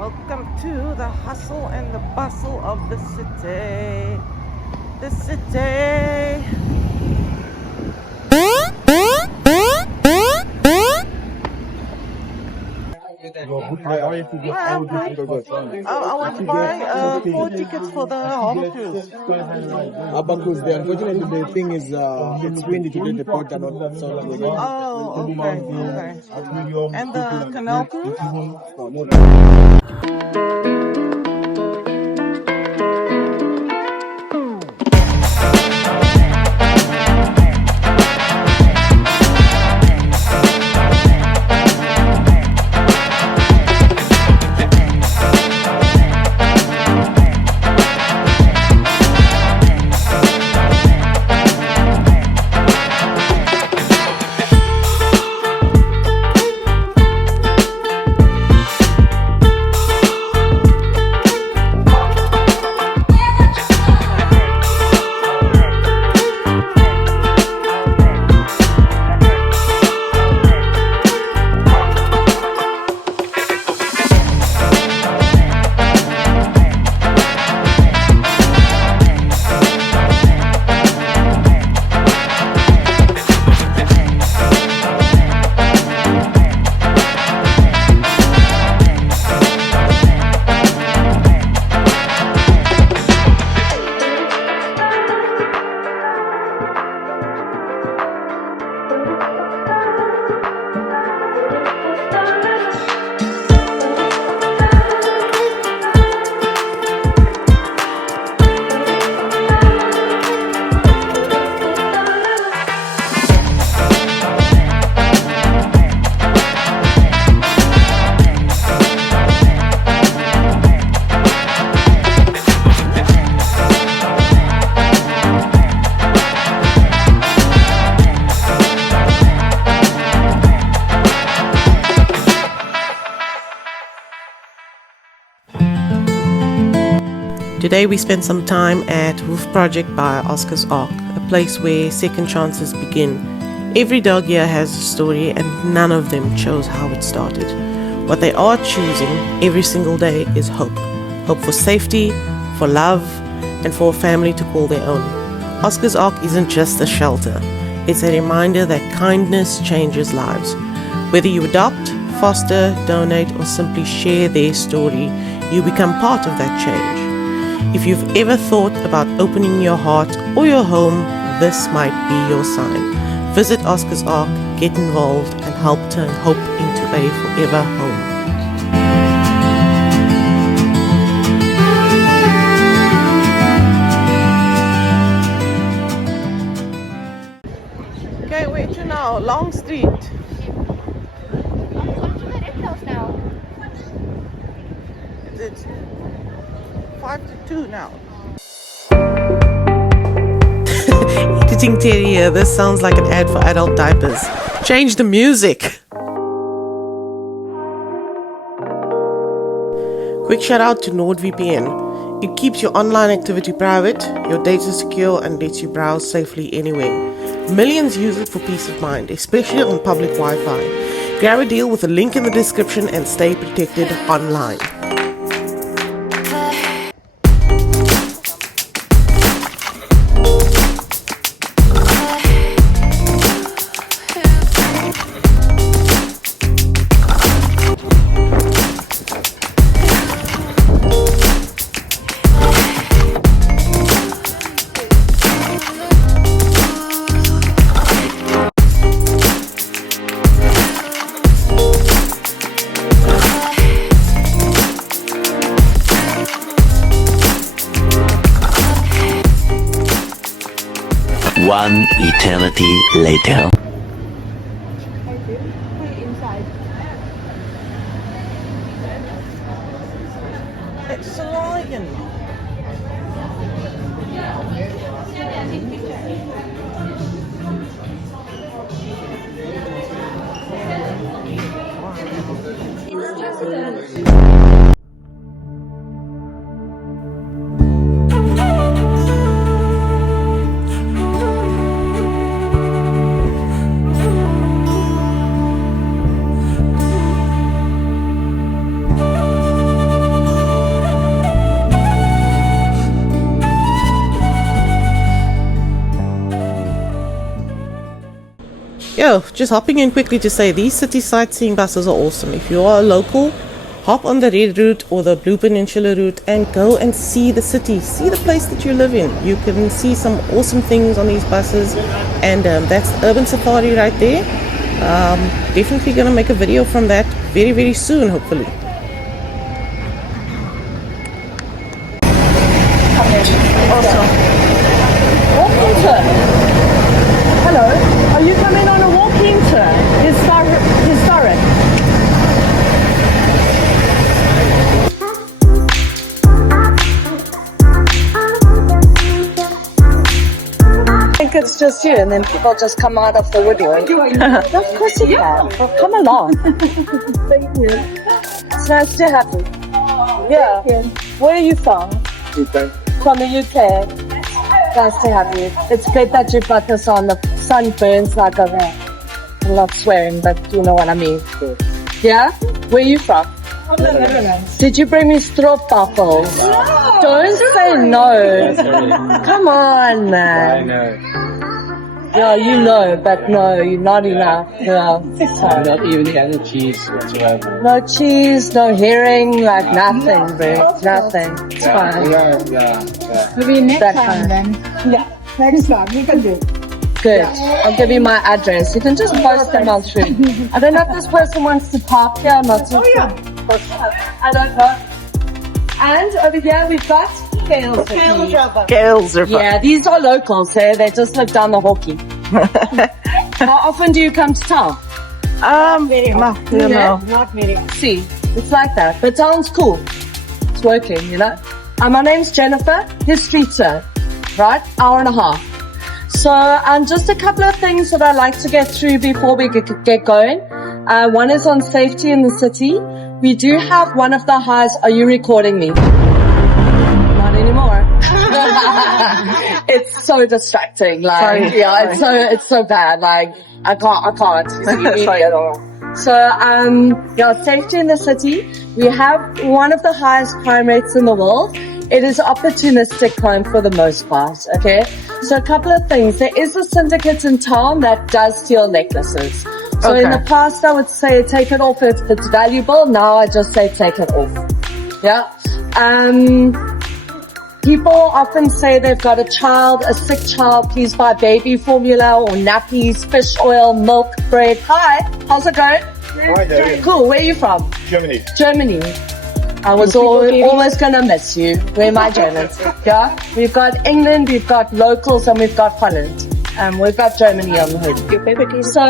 Welcome to the hustle and the bustle of the city. The city. I want to buy 4 tickets for the harbor cruise. Because unfortunately the thing is it's windy today, the port are not sounding again. Oh, okay. And the canal cruise? Today we spent some time at Roof Project by Oscar's Ark, a place where second chances begin. Every dog here has a story and none of them chose how it started. What they are choosing every single day is hope. Hope for safety, for love, and for a family to call their own. Oscar's Ark isn't just a shelter. It's a reminder that kindness changes lives. Whether you adopt, foster, donate, or simply share their story, you become part of that change. If you've ever thought about opening your heart or your home, this might be your sign. Visit Oscar's Ark, get involved, and help turn hope into a forever home. Okay, where to now? Long Street. It's 5 to 2 now. Editing Terry here. This sounds like an ad for adult diapers. Change the music. Quick shout out to NordVPN. It keeps your online activity private, your data secure, and lets you browse safely anywhere. Millions use it for peace of mind, especially on public Wi-Fi. Grab a deal with the link in the description and stay protected online. One eternity later. It's a lion. Yo, just hopping in quickly to say these city sightseeing buses are awesome. If you are a local, hop on the red route or the blue peninsula route and go and see the city, see the place that you live in. You can see some awesome things on these buses, and that's urban safari right there. Definitely gonna make a video from that very, very soon, hopefully. Walking tour. Hello, are you coming on a walking tour? Historic. I think it's just you, and then people just come out of the woodwork. Of course you can. Well, come along. Thank you. It's nice to have you. Yeah. Where are you from? UK. From the UK. Nice to have you. It's great that you've got this on. The sun burns like a rat. I'm not swearing, but you know what I mean. Yeah? Where are you from? Did you bring me stroopwafels? No! Don't say no. Come on, man. I know. Yeah, you know, but no, you're not enough. Yeah. Not even any cheese whatsoever. No cheese, no herring, like nothing, bro. Nothing. It's fine. Yeah. Maybe next That time kind. then. Yeah, next time we can do. Good. I'll give you my address. You can just post them on through. I don't know if this person wants to park here or not. Oh, yeah. I don't know. And over here we've got Kales. Girls are Yeah, these are locals here. They just live down the Hawkie. How often do you come to town? Not very often. See, it's like that. But town's cool. It's working, you know. My name's Jennifer. History tour, right? Hour and a half. So, just a couple of things that I'd like to get through before we get going. One is on safety in the city. We do have one of the highs. Are you recording me? Not anymore. It's so distracting. Like, Sorry. yeah, it's so bad. Like, I can't see me at all. So, safety in the city. We have one of the highest crime rates in the world. It is opportunistic crime for the most part, okay? So a couple of things. There is a syndicate in town that does steal necklaces. So in the past, I would say take it off if it's valuable. Now I just say take it off. Yeah. People often say they've got a child, a sick child. Please buy baby formula or nappies, fish oil, milk, bread. Hi, how's it going? Hi there. Cool. Where are you from? Germany. Germany. I was almost gonna miss you. Where are my Germans? Yeah. We've got England, we've got locals, and we've got Holland. We've got Germany on the hood. So,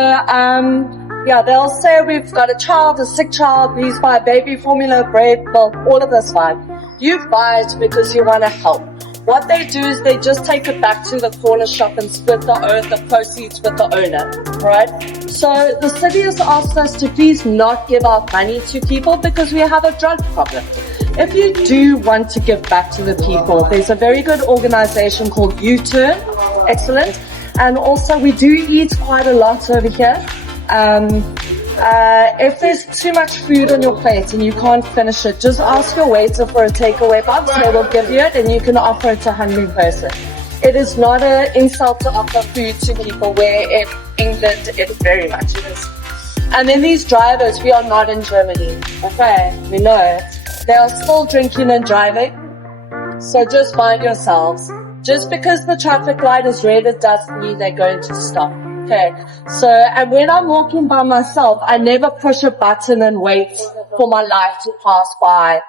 they'll say we've got a child, a sick child, please buy baby formula, bread, milk, all of this fine. You buy it because you want to help. What they do is they just take it back to the corner shop and split the proceeds with the owner, right? So the city has asked us to please not give out money to people because we have a drug problem. If you do want to give back to the people, there's a very good organization called U-Turn. Excellent. And also we do eat quite a lot over here. If there's too much food on your plate and you can't finish it, just ask your waiter for a takeaway box. They will give you it and you can offer it to a hungry person. It is not an insult to offer food to people, where in England it very much is. And then these drivers, we are not in Germany. Okay, we know it. They are still drinking and driving. So just mind yourselves. Just because the traffic light is red, it doesn't mean they're going to stop. Okay, so, and when I'm walking by myself, I never push a button and wait for my light to pass by.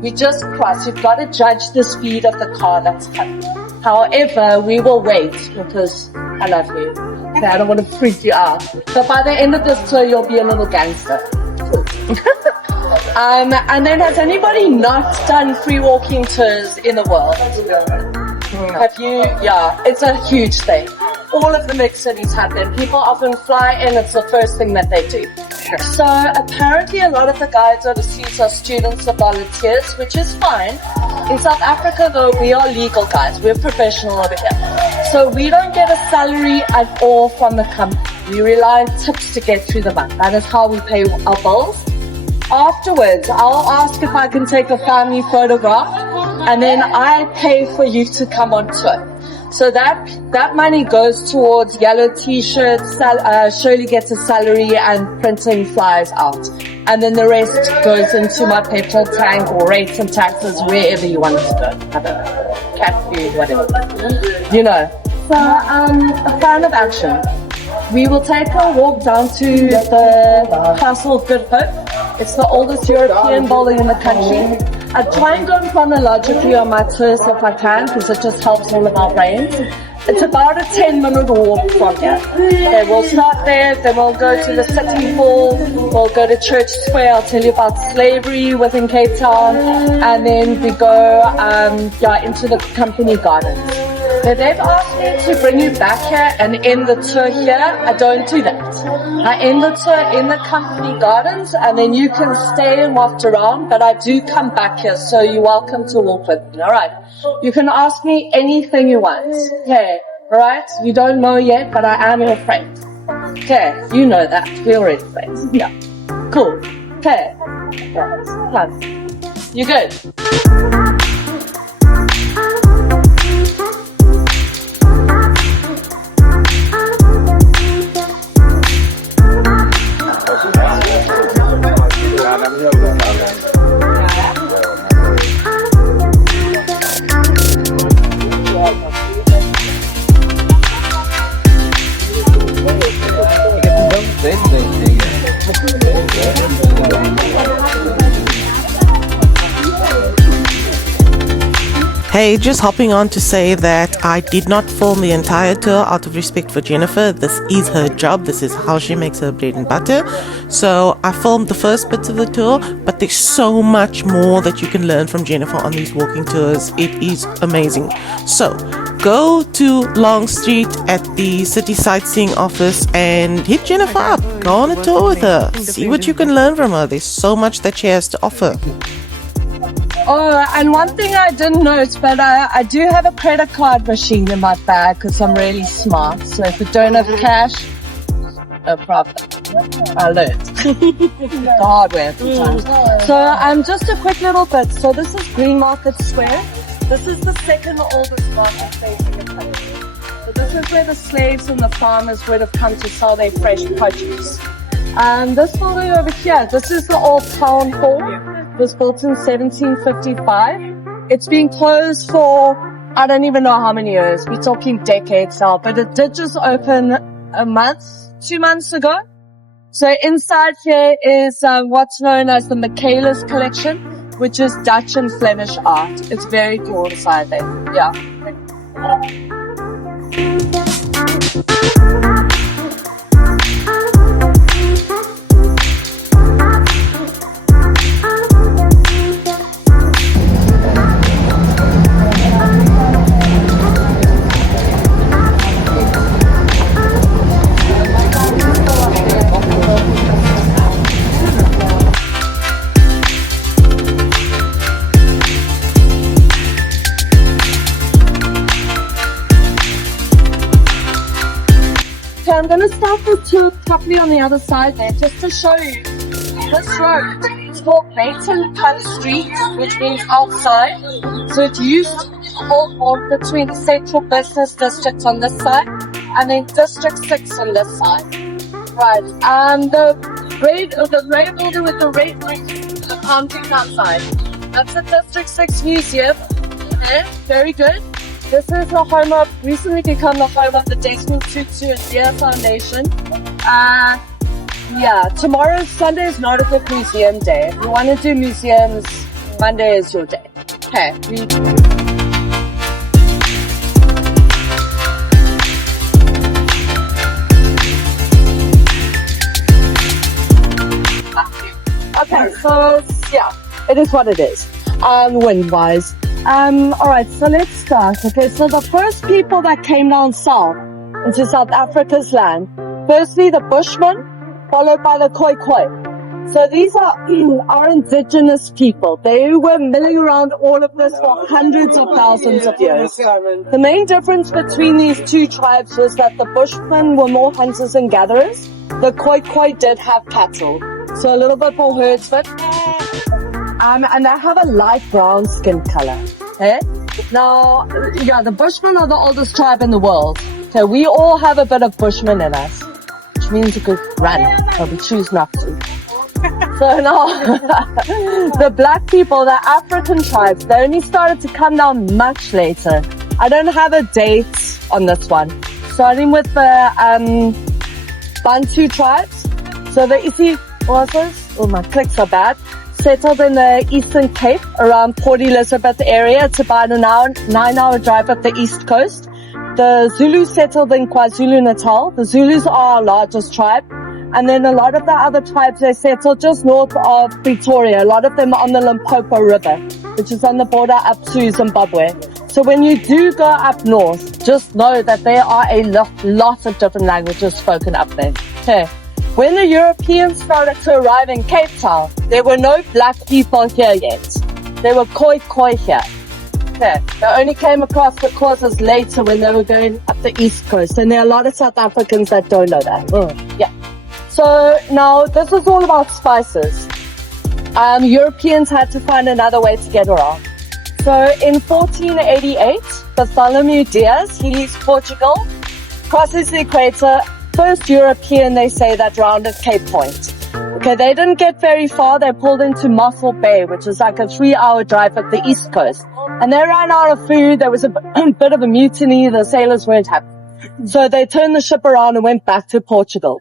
We just cross. You've got to judge the speed of the car that's coming. However, we will wait because I love you. Okay, I don't want to freak you out. So by the end of this tour, you'll be a little gangster. And then has anybody not done free walking tours in the world? Have you? Yeah, it's a huge thing. All of the big cities have them. People often fly in, it's the first thing that they do. So apparently a lot of the guides overseas are students or volunteers, which is fine. In South Africa though, we are legal guides. We're professional over here. So we don't get a salary at all from the company. We rely on tips to get through the month. That is how we pay our bills. Afterwards, I'll ask if I can take a family photograph and then I pay for you to come on tour. So that money goes towards yellow t-shirts, Shirley gets a salary and printing flyers out. And then the rest goes into my petrol tank or rates and taxes, wherever you want it to go. I don't know, cat food, whatever. You know. So, a plan of action. We will take a walk down to the Castle of Good Hope. It's the oldest European building in the country. I try and go chronologically on my tours if I can, because it just helps all of our brains. It's about a 10-minute walk from here. Okay, we'll start there, then we'll go to the City Hall, we'll go to Church Square, I'll tell you about slavery within Cape Town, and then we go into the company gardens. Now, they've asked me to bring you back here and end the tour here. I don't do that. I end the tour in the company gardens, and then you can stay and walk around, but I do come back here, so you're welcome to walk with me. All right. You can ask me anything you want. Okay. All right. You don't know yet, but I am your friend. Okay. You know that. We're already friends. Yeah. Cool. Okay. Come. You good? Hey, just hopping on to say that I did not film the entire tour out of respect for Jennifer. This is her job. This is how she makes her bread and butter. So I filmed the first bits of the tour, but there's so much more that you can learn from Jennifer on these walking tours. It is amazing. So go to Long Street at the City Sightseeing Office and hit Jennifer up. Go on a tour with her. See what you can learn from her. There's so much that she has to offer. Oh, and one thing I didn't notice, but I do have a credit card machine in my bag because I'm really smart. So if you don't have cash, no problem. I learned the hard way sometimes. So just a quick little bit. So this is Green Market Square. This is the second oldest market place in the country. So this is where the slaves and the farmers would have come to sell their fresh produce. And this building over here, this is the old town hall. It was built in 1755. It's been closed for, I don't even know how many years. We're talking decades now, but it did just open 2 months ago. So inside here is what's known as the Michaelis collection, which is Dutch and Flemish art. It's very cool inside there. Yeah. So I'm going to start the tour properly on the other side there, just to show you. This road is called Baton Pun Street, which means outside. So it used to be a whole walk between the Central Business District on this side and then District 6 on this side. Right, and the red building with the red roof, the painting outside. That's the District 6 Museum. Okay, very good. This is the home of, recently become the home of the Desmond Tutu and Deer Foundation. Tomorrow, Sunday is not a good museum day. If you want to do museums, Monday is your day. Okay. Okay, so yeah, it is what it is. Wind-wise. Alright, so let's start. Okay, so the first people that came down south into South Africa's land, firstly the Bushmen, followed by the Khoi. So these are our indigenous people. They were milling around all of this for hundreds of thousands of years. The main difference between these two tribes was that the Bushmen were more hunters and gatherers. The Khoi did have cattle. So a little bit more herdsmen. And they have a light brown skin color. Okay? Now, yeah, the Bushmen are the oldest tribe in the world. Okay, we all have a bit of Bushman in us, which means you could run, but we choose not to. So now, the black people, the African tribes, they only started to come down much later. I don't have a date on this one. Starting with the Bantu tribes. So the Isi, oh my clicks are bad, settled in the Eastern Cape around Port Elizabeth area. It's about a 9-hour drive up the east coast. The Zulus settled in KwaZulu-Natal. The Zulus are our largest tribe. And then a lot of the other tribes, they settled just north of Pretoria. A lot of them are on the Limpopo River, which is on the border up to Zimbabwe. So when you do go up north, just know that there are a lot of different languages spoken up there. Okay. When the Europeans started to arrive in Cape Town, there were no black people here yet. There were Khoi here. Okay. They only came across the causes later when they were going up the east coast. And there are a lot of South Africans that don't know that. Yeah. So now this is all about spices. Europeans had to find another way to get around. So in 1488, Bartholomew Diaz, he leaves Portugal, crosses the equator, first European, they say, that rounded Cape Point. Okay, they didn't get very far. They pulled into Mossel Bay, which is like a 3-hour drive up the east coast. And they ran out of food. There was a bit of a mutiny. The sailors weren't happy. So they turned the ship around and went back to Portugal.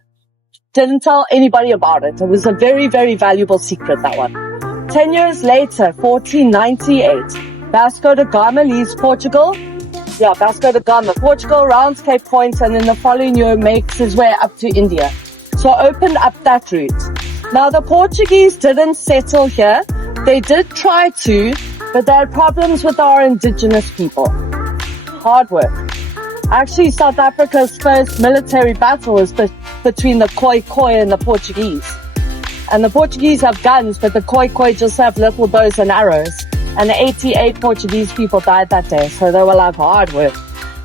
Didn't tell anybody about it. It was a very, very valuable secret, that one. 10 years later, 1498, Vasco da Gama leaves Portugal. Yeah, Vasco da Gama, Portugal, rounds Cape Point, and then the following year makes his way up to India. So opened up that route. Now the Portuguese didn't settle here. They did try to, but they had problems with our indigenous people. Hard work. Actually, South Africa's first military battle was between the Khoi and the Portuguese. And the Portuguese have guns, but the Khoi just have little bows and arrows. And 88 Portuguese people died that day, so they were like hard work.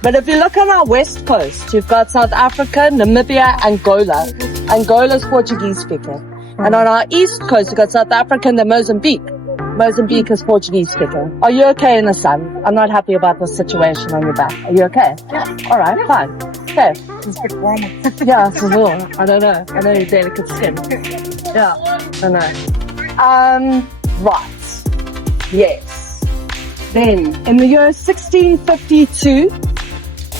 But if you look on our west coast, you've got South Africa, Namibia, Angola. Angola's Portuguese speaking. And on our east coast, you've got South Africa and Mozambique. Mozambique is Portuguese speaking. Are you okay in the sun? I'm not happy about the situation on your back. Are you okay? Yeah. All right, fine. Okay. It's a bit warmer. Yeah, it's a little. I don't know. I know your delicate skin. Yeah, I know. Right. Yes. Then, in the year 1652,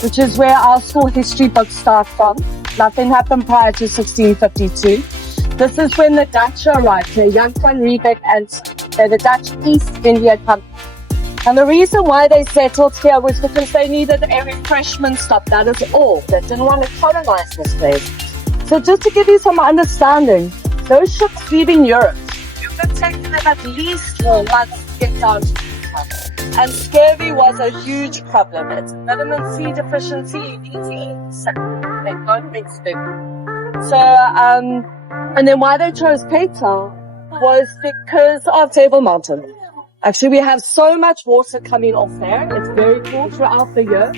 which is where our school history books start from, nothing happened prior to 1652. This is when the Dutch arrived here, Jan van Riebeeck and the Dutch East India Company. And the reason why they settled here was because they needed a refreshment stop, that is all. They didn't want to colonize this place. So just to give you some understanding, those ships leaving Europe, it would take them at least 4 months to get down to Africa. And scurvy was a huge problem. It's vitamin C deficiency, you need to eat sick. They don't mix food. So, and then why they chose Cape Town was because of Table Mountain. Actually, we have so much water coming off there. It's very cool throughout the year.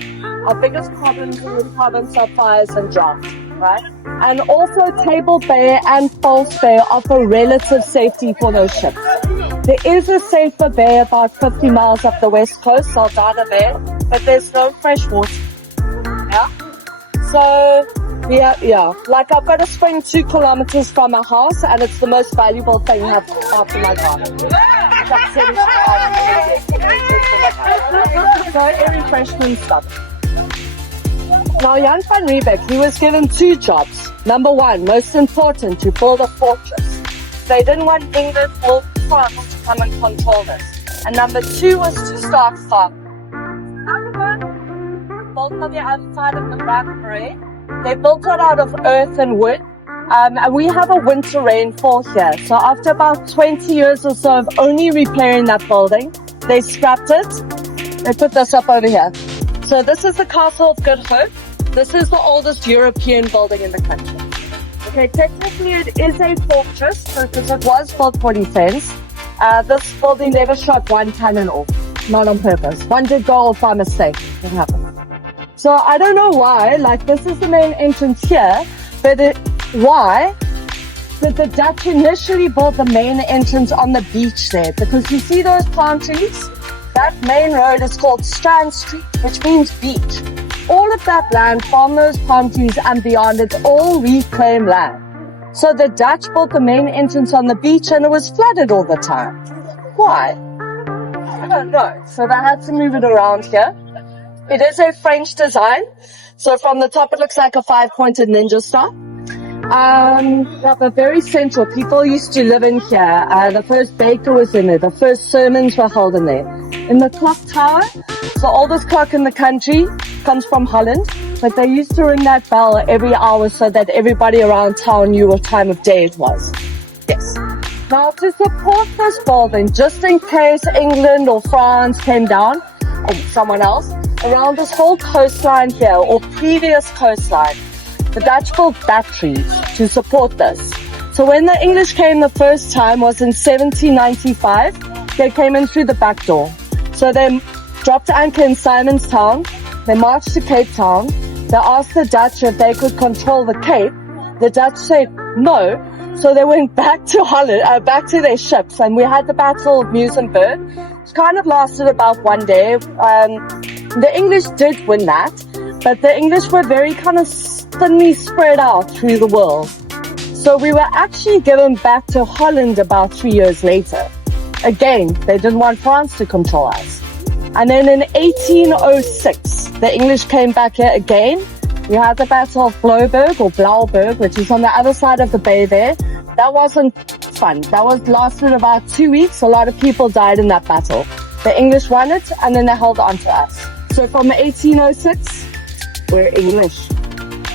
Our biggest problems in the province are fires and drought, right? And also Table Bay and False Bay offer relative safety for those ships. There is a safer bay about 50 miles up the west coast, Saldanha Bay, but there's no fresh water. Yeah? So, like I've got to spring 2 kilometers from my house, and it's the most valuable thing I have after my garden. So every freshman stuff. Now Jan van Riebeeck, he was given 2 jobs. Number 1, most important, to build a fortress. They didn't want England or France to come and control this. And number 2 was to start farming. Built on the other side of the Grand Parade. They built it out of earth and wood. And we have a winter rainfall here. So after about 20 years or so of only repairing that building, they scrapped it. They put this up over here. So this is the Castle of Good Hope. This is the oldest European building in the country. Okay, technically it is a fortress because it was built for defense. This building never shot 1 cannon off, not on purpose. 1 did go off by mistake. It happened. So I don't know why, like this is the main entrance here, but why did the Dutch initially build the main entrance on the beach there? Because you see those palm trees? that main road is called Strand Street, which means beach. All of that land from those palm trees and beyond, it's all reclaimed land. So the Dutch built the main entrance on the beach and it was flooded all the time. Why? I don't know. So they had to move it around here. It is a French design. So from the top it looks like a 5-pointed ninja star. But very central. People used to live in here. The first baker was in there. The first sermons were held in there. In the clock tower, the oldest clock in the country, comes from Holland. But they used to ring that bell every hour so that everybody around town knew what time of day it was. Yes. Now to support this building, just in case England or France came down, or someone else, around this whole coastline here, or previous coastline, the Dutch built batteries to support this. So when the English came the first time was in 1795, they came in through the back door. So they dropped anchor in Simonstown, they marched to Cape Town, they asked the Dutch if they could control the Cape. The Dutch said no, so they went back to Holland, back to their ships, and we had the Battle of Muizenberg, which kind of lasted about one day. The English did win that, but the English were very kind of thinly spread out through the world. So we were actually given back to Holland about 3 years later. Again, they didn't want France to control us. And then in 1806, the English came back here again. We had the Battle of Blouberg or Blauberg, which is on the other side of the bay there. That wasn't fun. That lasted about 2 weeks. A lot of people died in that battle. The English won it, and then they held on to us. So from 1806, we're English.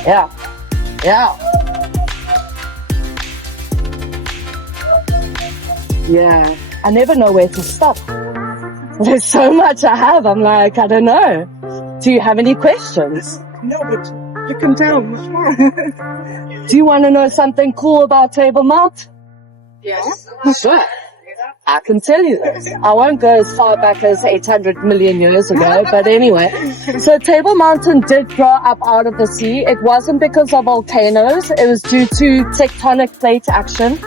Yeah. Yeah. Yeah. I never know where to stop. There's so much I have. I'm like, I don't know. Do you have any questions? No, but you can tell much more. Do you want to know something cool about Table Mount? Yes. Sure. I can tell you this. I won't go as far back as 800 million years ago, but anyway. So Table Mountain did grow up out of the sea. It wasn't because of volcanoes. It was due to tectonic plate action.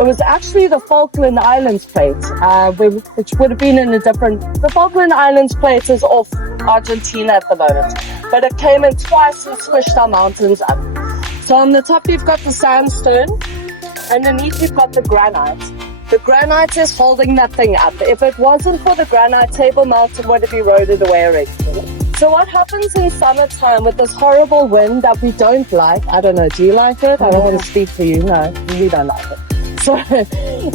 It was actually the Falkland Islands plate, which would have been in the Falkland Islands plate is off Argentina at the moment. But it came in twice and swished our mountains up. So on the top you've got the sandstone. Underneath you've got the granite. The granite is holding that thing up. If it wasn't for the granite, Table Mountain would have eroded away already. So what happens in summertime with this horrible wind that we don't like? I don't know, do you like it? I don't want to speak for you. No, we don't like it. So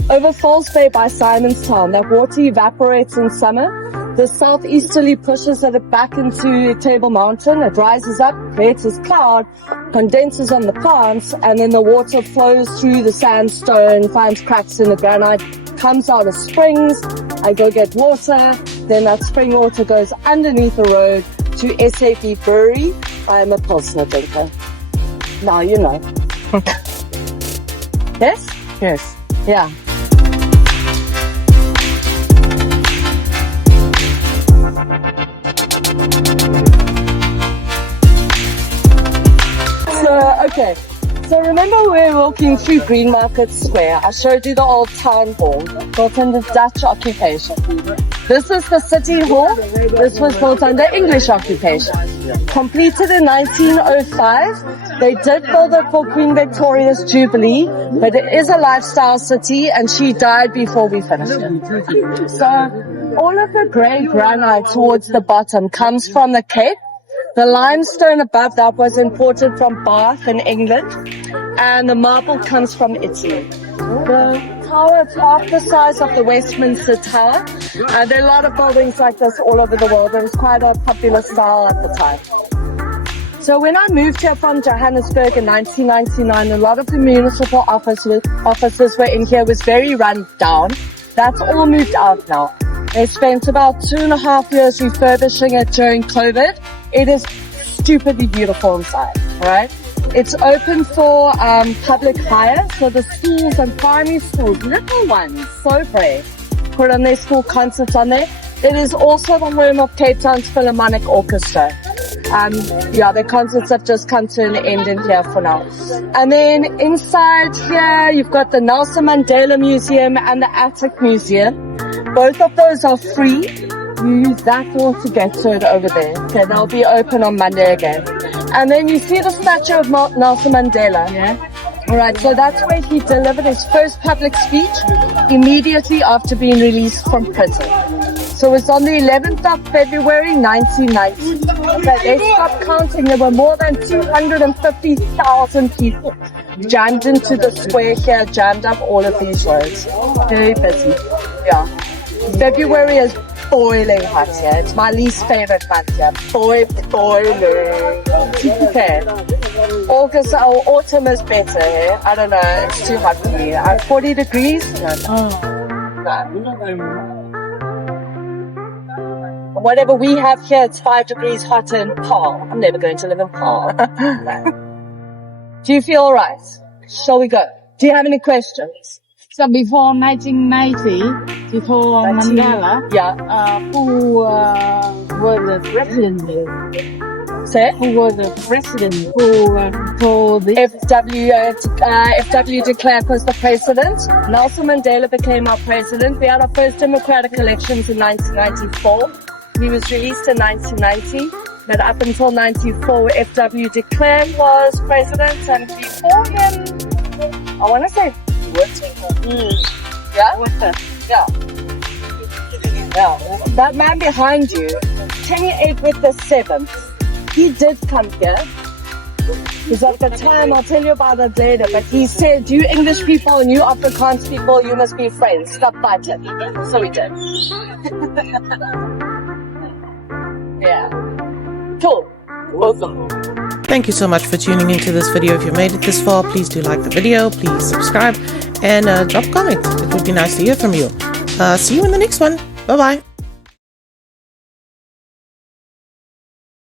over Falls Bay by Simonstown, that water evaporates in summer. The southeasterly pushes it back into Table Mountain. It rises up, creates this cloud, condenses on the plants, and then the water flows through the sandstone, finds cracks in the granite, comes out of springs. I go get water, then that spring water goes underneath the road to SAP Brewery. I'm a Pilsner drinker. Now you know. Yes? Yes. Yeah. Okay, so remember we were walking through Green Market Square. I showed you the old town hall built under Dutch occupation. This is the city hall. This was built under English occupation. Completed in 1905. They did build it for Queen Victoria's Jubilee, but it is a lifestyle city and she died before we finished it. So all of the grey granite towards the bottom comes from the Cape. The limestone above that was imported from Bath in England, and the marble comes from Italy. The tower is half the size of the Westminster Tower. There are a lot of buildings like this all over the world. It was quite a popular style at the time. So when I moved here from Johannesburg in 1999, a lot of the municipal offices were in here, was very run down. That's all moved out now. They spent about 2.5 years refurbishing it during COVID. It is stupidly beautiful inside, right? It's open for public hire, so the schools and primary schools, little ones, so brave, put on their school concerts on there. It is also the home of Cape Town's Philharmonic Orchestra. Their concerts have just come to an end in here for now. And then inside here, you've got the Nelson Mandela Museum and the Attic Museum. Both of those are free. You use that door to get to it over there. Okay, they'll be open on Monday again. And then you see the statue of Nelson Mandela. Yeah. Alright, so that's where he delivered his first public speech immediately after being released from prison. So it's on the 11th of February 1990. Okay, they stopped counting. There were more than 250,000 people jammed into the square here, jammed up all of these roads. Very busy. Yeah. February is boiling hot here. It's my least favorite month here. Boiling. Okay. August or autumn is better here. I don't know. It's too hot for me. 40 degrees? No. Whatever we have here, it's 5 degrees hotter in Paarl. I'm never going to live in Paarl. Do you feel alright? Shall we go? Do you have any questions? So before 1990, before Mandela, who were the president? Say? Who was the president? Who told the FW de Klerk was the president. Nelson Mandela became our president. We had our first democratic elections in 1994. He was released in 1990. But up until 94, FW de Klerk was president, and before him, I want to say, yeah? Yeah. That man behind you, King Edward the 7th, he did come here. He's at the time, I'll tell you about that later, but he said, you English people and you Afrikaans people, you must be friends. Stop fighting. So he did. Yeah. Cool. Awesome. Thank you so much for tuning into this video. If you made it this far, please do like the video, please subscribe, and drop a comment. It would be nice to hear from you. See you in the next one. Bye bye.